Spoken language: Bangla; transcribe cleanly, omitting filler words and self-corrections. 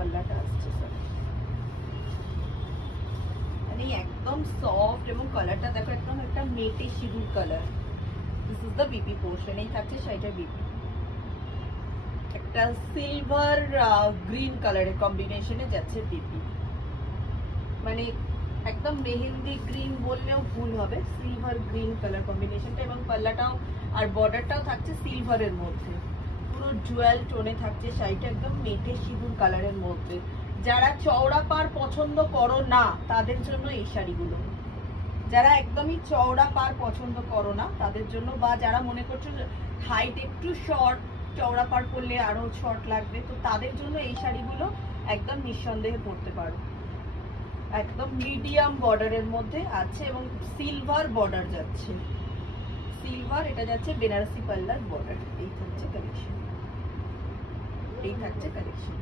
পাল্লাটা আসছে স্যার, মানে একদম সফট এবং কালারটা দেখো একদম একটা মেটে সিঁদুর colour. This is the BP portion. এই থাকছে শাড়িটার বিপি, একটা সিলভার গ্রিন কালারের কম্বিনেশনে যাচ্ছে বিপি, মানে একদম মেহেন্দি গ্রিন বললেও ভুল হবে, সিলভার গ্রিন কালার কম্বিনেশনটা। এবং পাল্লাটাও আর বর্ডারটাও থাকছে সিলভারের মধ্যে, পুরো জুয়েল টোনে থাকছে শাড়িটা, একদম মেটে সিঁদুর কালারের মধ্যে। যারা চওড়া পাড় পছন্দ করো না তাদের জন্য এই শাড়িগুলো, যারা একদমই চওড়া পাড় পছন্দ করো না তাদের জন্য, বা যারা মনে করছো হাইট একটু শর্ট, চওড়া পাড় পরলে আরো শর্ট লাগবে, তো তাদের জন্য এই শাড়িগুলো একদম নিঃসন্দেহে পরতে পারো। একদম মিডিয়াম বর্ডারের মধ্যে আছে এবং সিলভার বর্ডার যাচ্ছে, সিলভার এটা যাচ্ছে বেনারসি পাল্লার বর্ডার। এই থাকছে কালেকশন, এই থাকছে কালেকশন।